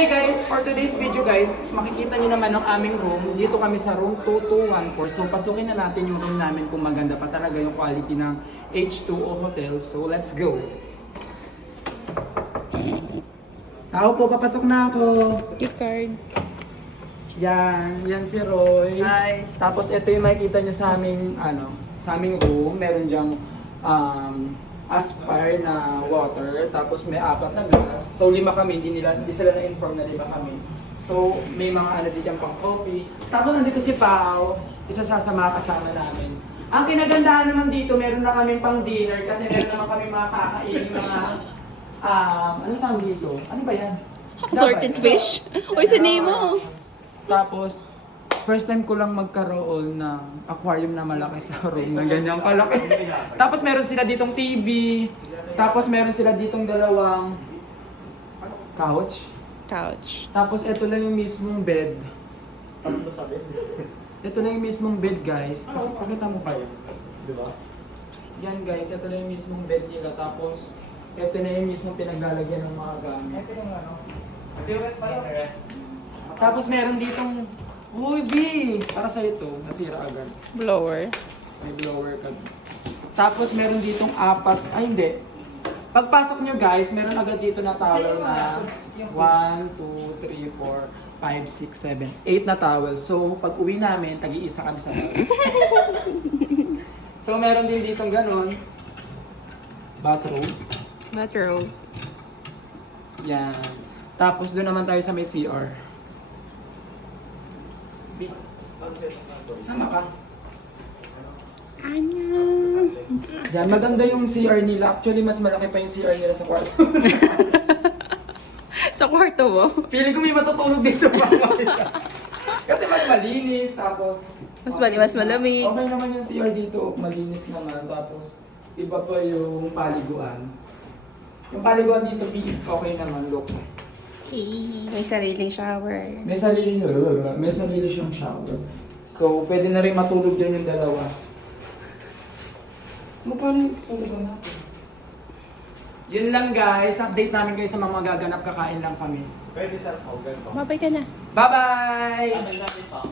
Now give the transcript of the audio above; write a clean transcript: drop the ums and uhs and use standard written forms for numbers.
Hi guys! For today's video guys, makikita nyo naman ang aming room. Dito kami sa room 2214. So pasukin na natin yung room namin kung maganda pa talaga yung quality ng H2O Hotel. So let's go! Tao po, papasok na ako. Gift card. Yan si Roy. Hi. Tapos ito yung makikita nyo sa aming, sa aming room. Meron dyang aspire na water, tapos may 4 na glass. So 5 kami, hindi sila na-inform na 5 kami. So may mga dito pang coffee. Tapos nandito si Pao, isa sa mga kasama namin. Ang kinagandahan naman dito, meron na kaming pang dinner kasi meron naman kami mga kakainin mga ano tawag dito? Ano ba yan? Assorted fish? Uy, sinay mo. Tapos, first time ko lang magkaroon ng aquarium na malaki sa room na ganyang kalaki. Tapos meron sila ditong TV. Tapos meron sila ditong dalawang couch. Couch. Tapos ito lang yung mismong bed. Ito lang yung mismong bed guys. Pakita mo kayo. Diba? Yan guys, ito lang yung mismong bed nila. Tapos ito na yung mismong pinaglalagyan ng mga gamit. Tapos meron ditong uy, B! Para sa'yo to, nasira agad. Blower. May blower ka. Tapos meron ditong 4, ay hindi. Pagpasok nyo guys, meron agad dito na towel na 1, 2, 3, 4, 5, 6, 7, 8 na towel. So pag uwi namin, tagi-isa kami sa towel. So meron din ditong ganun. Bathroom. Bathrobe. Yan. Tapos doon naman tayo sa may CR. Sama ka. Ano? Yan, maganda yung CR nila. Actually, mas malaki pa yung CR nila sa kwarto. Sa kwarto mo? Feeling ko may matutulog din sa bahay. Kasi mas malinis, tapos... Mas malamig. Okay naman yung CR dito, malinis naman. Tapos, iba pa yung paliguan. Yung paliguan dito, peace, okay naman, look. May sariling shower. May sarili siyang shower. So, pwede na rin matulog dyan yung dalawa. So, paano yung tulog natin? Yun lang guys, update namin kayo sa mga magaganap, kakain lang kami. Pwede sa Hogan pa. Babay ka na. Bye-bye! Namin pa.